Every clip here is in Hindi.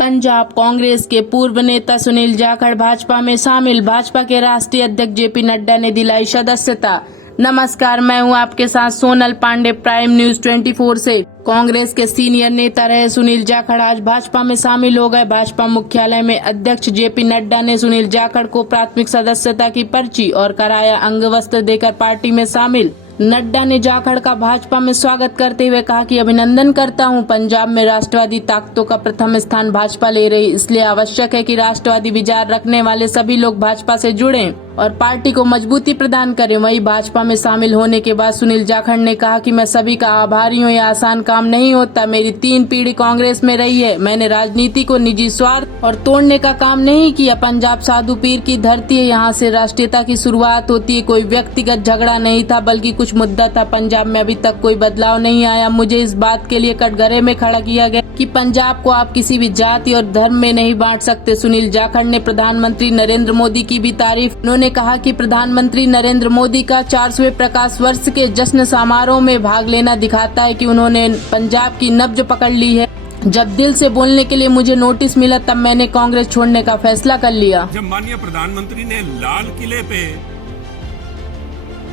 पंजाब कांग्रेस के पूर्व नेता सुनील जाखड़ भाजपा में शामिल। भाजपा के राष्ट्रीय अध्यक्ष जेपी नड्डा ने दिलाई सदस्यता। नमस्कार, मैं हूं आपके साथ सोनल पांडे, प्राइम न्यूज 24 से। कांग्रेस के सीनियर नेता रहे सुनील जाखड़ आज भाजपा में शामिल हो गए। भाजपा मुख्यालय में अध्यक्ष जेपी नड्डा ने सुनील जाखड़ को प्राथमिक सदस्यता की पर्ची और कराया अंगवस्त्र देकर पार्टी में शामिल। नड्डा ने जाखड़ का भाजपा में स्वागत करते हुए कहा कि अभिनंदन करता हूं। पंजाब में राष्ट्रवादी ताकतों का प्रथम स्थान भाजपा ले रही, इसलिए आवश्यक है कि राष्ट्रवादी विचार रखने वाले सभी लोग भाजपा से जुड़ें और पार्टी को मजबूती प्रदान करें। वहीं भाजपा में शामिल होने के बाद सुनील जाखड़ ने कहा कि मैं सभी का आभारी हूं। यह आसान काम नहीं होता। मेरी 3 पीढ़ी कांग्रेस में रही है। मैंने राजनीति को निजी स्वार्थ और तोड़ने का काम नहीं किया। पंजाब साधु पीर की धरती है, यहाँ से राष्ट्रीयता की शुरुआत होती है। कोई व्यक्तिगत झगड़ा नहीं था, बल्कि कुछ मुद्दा था। पंजाब में अभी तक कोई बदलाव नहीं आया। मुझे इस बात के लिए कटघरे में खड़ा किया गया कि पंजाब को आप किसी भी जाति और धर्म में नहीं बांट सकते। सुनील जाखड़ ने प्रधानमंत्री नरेंद्र मोदी की भी तारीफ। उन्होंने कहा कि प्रधानमंत्री नरेंद्र मोदी का 400वें प्रकाश वर्ष के जश्न समारोह में भाग लेना दिखाता है कि उन्होंने पंजाब की नब्ज पकड़ ली है। जब दिल से बोलने के लिए मुझे नोटिस मिला, तब मैंने कांग्रेस छोड़ने का फैसला कर लिया। जब माननीय प्रधानमंत्री ने लाल किले पे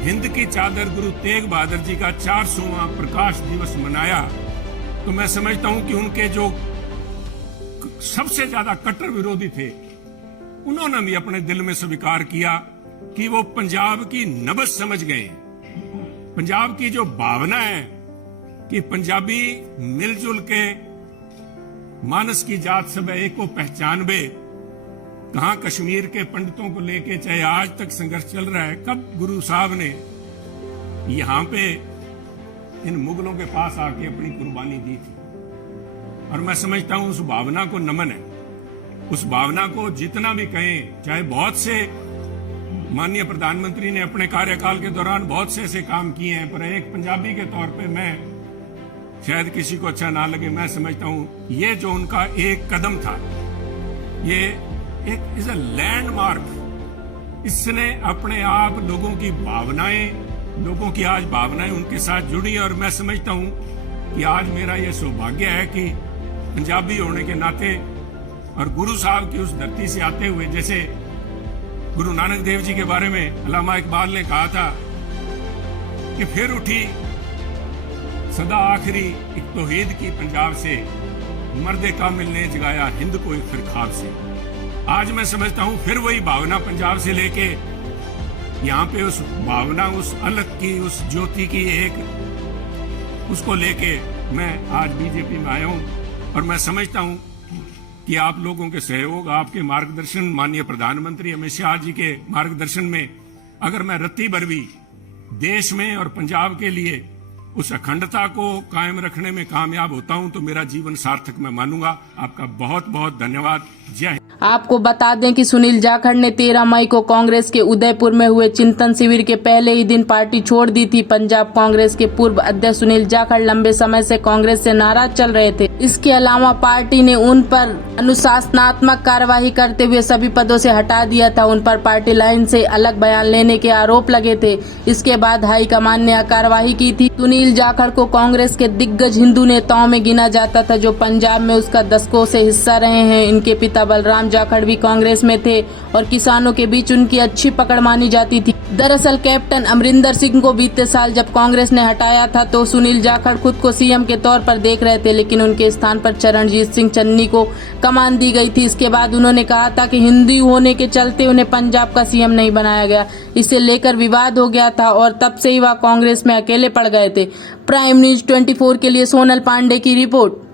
हिंद की चादर गुरु तेग बहादुर जी का 400वां प्रकाश दिवस मनाया, तो मैं समझता हूं कि उनके जो सबसे ज्यादा कट्टर विरोधी थे, उन्होंने भी अपने दिल में स्वीकार किया कि वो पंजाब की नब्ज समझ गए। पंजाब की जो भावना है कि पंजाबी मिलजुल के मानस की जात सब एक को पहचानबे। कहां कश्मीर के पंडितों को लेके चाहे आज तक संघर्ष चल रहा है। कब गुरु साहब ने यहां पे इन मुगलों के पास आके अपनी कुर्बानी दी थी, और मैं समझता हूं उस भावना को नमन है। उस भावना को जितना भी कहें, चाहे बहुत से माननीय प्रधानमंत्री ने अपने कार्यकाल के दौरान बहुत से ऐसे काम किए हैं, पर एक पंजाबी के तौर पे मैं, शायद किसी को अच्छा ना लगे, मैं समझता हूं ये जो उनका एक कदम था, ये एक इज अ लैंडमार्क। इसने अपने आप लोगों की आज भावनाएं उनके साथ जुड़ी, और मैं समझता हूं कि आज मेरा ये सौभाग्य है कि पंजाबी होने के नाते और गुरु साहब की उस धरती से आते हुए, जैसे गुरु नानक देव जी के बारे में अल्लामा इकबाल ने कहा था कि फिर उठी सदा आखिरी एक तौहीद की पंजाब से, मर्दे कामिल ने जगाया हिंद को एक फिर ख्वाब से। आज मैं समझता हूं फिर वही भावना पंजाब से लेके यहाँ पे उस भावना, उस अलग की, उस ज्योति की एक, उसको लेके मैं आज बीजेपी में आया हूं। और मैं समझता हूं कि आप लोगों के सहयोग, आपके मार्गदर्शन, माननीय प्रधानमंत्री अमित शाह जी के मार्गदर्शन में अगर मैं रत्ती भर भी देश में और पंजाब के लिए उस अखंडता को कायम रखने में कामयाब होता हूं, तो मेरा जीवन सार्थक मैं मानूंगा। आपका बहुत बहुत धन्यवाद। जय हिंद। आपको बता दें कि सुनील जाखड़ ने 13 मई को कांग्रेस के उदयपुर में हुए चिंतन शिविर के पहले ही दिन पार्टी छोड़ दी थी। पंजाब कांग्रेस के पूर्व अध्यक्ष सुनील जाखड़ लंबे समय से कांग्रेस से नाराज चल रहे थे। इसके अलावा पार्टी ने उन पर अनुशासनात्मक कार्यवाही करते हुए सभी पदों से हटा दिया था। उन पर पार्टी लाइन से अलग बयान लेने के आरोप लगे थे। इसके बाद हाईकमान ने कार्यवाही की थी। सुनील जाखड़ को कांग्रेस के दिग्गज हिंदू नेताओं में गिना जाता था, जो पंजाब में उसका दशकों से हिस्सा रहे हैं। इनके पिता बलराम जाखड़ भी कांग्रेस में थे और किसानों के बीच उनकी अच्छी पकड़ मानी जाती थी। दरअसल कैप्टन अमरिंदर सिंह को बीते साल जब कांग्रेस ने हटाया था, तो सुनील जाखड़ खुद को सीएम के तौर पर देख रहे थे, लेकिन उनके स्थान पर चरणजीत सिंह चन्नी को कमान दी गई थी। इसके बाद उन्होंने कहा था कि हिंदू होने के चलते उन्हें पंजाब का सीएम नहीं बनाया गया। इसे लेकर विवाद हो गया था और तब से ही वह कांग्रेस में अकेले पड़ गए थे। प्राइम न्यूज 24 के लिए सोनल पांडे की रिपोर्ट।